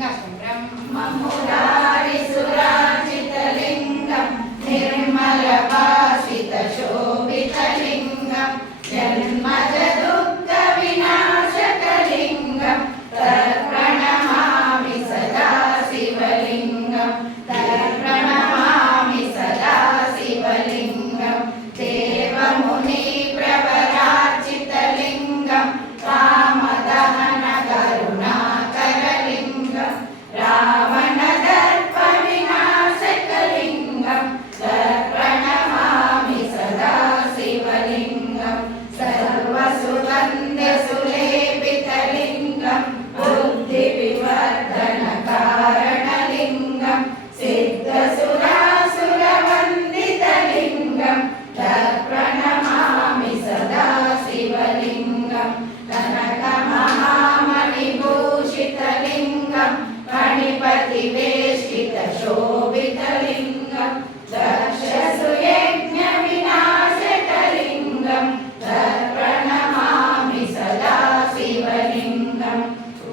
ब्रह्ममुरारिसुरार्चितलिङ्गं निर्मलभासितशोभितलिङ्गं जन्मजदुःखविनाशकलिङ्गं तत्प्रणमामि सदा शिवलिङ्गं तत्प्रणमामि सदा शिवलिङ्गं देवमुनिप्रवरार्चितलिङ्गं कामदहनकरुणाकरलिङ्गं रावणदर्पविनाशकलिङ्गं तत्प्रणमामि सदा शिवलिङ्गं सर्वसुगन्धसुलेपितलिङ्गं बुद्धिविवर्धनकारणलिङ्गं सिद्धसुरासुरवन्दितलिङ्गं तत्प्रणमामि सदा शिवलिङ्गं कनकमहामणिभूषितलिङ्गं फणिपतिवेष्टितशोभितलिङ्गं दक्षसुयज्ञविनाशकलिङ्गं तत्प्रणमामि सदा शिवलिङ्गं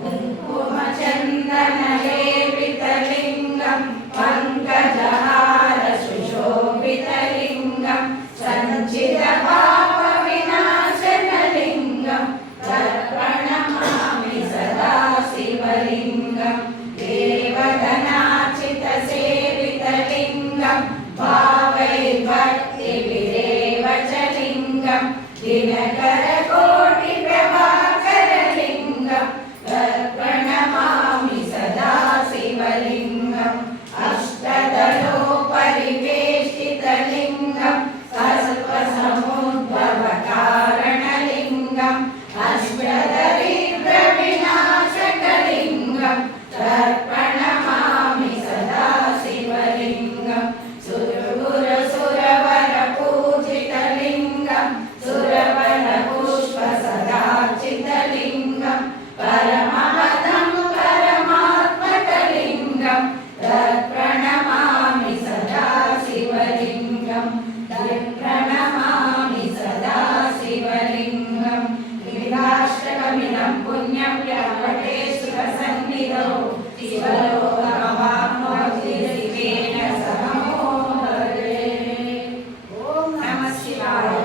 कुङ्कुमचन्दनलेपितलिङ्गं पङ्कजहारसुशोभितलिङ्गं सञ्चितपापविनाशनलिङ्गं तत्प्रणमामि सदा शिवलिङ्गं देवगणार्चितसेवितलिङ्गं भावैर्भक्तिभिरेव च लिङ्गं दिनकरकोटिप्रभाकरलिङ्गं तत्प्रणमामि सदा शिवलिङ्गं अष्टदलोपरिवेष्टितलिङ्गं कल्पसमुद्भवकारणलिङ्गं अष्टदरिद्रविनाशकलिङ्गं तत्प्रणमामि सदा शिवलिङ्गं सुरगुरुसुरवरपूजितलिङ्गं सुरवरपुष्पसदार्चितलिङ्गं परमपदं परमात्मकलिङ्गं तत्प्रणमामि सदा शिवलिङ्गं तत्प्रणमामि सदा शिवलिङ्गं लीलाष्टकमिदं पुण्यं व्यापटे शिवसन्निधौ शिवलोकमवाप्नोति शिवेन सह मोहरे। ॐ नमः शिवाय।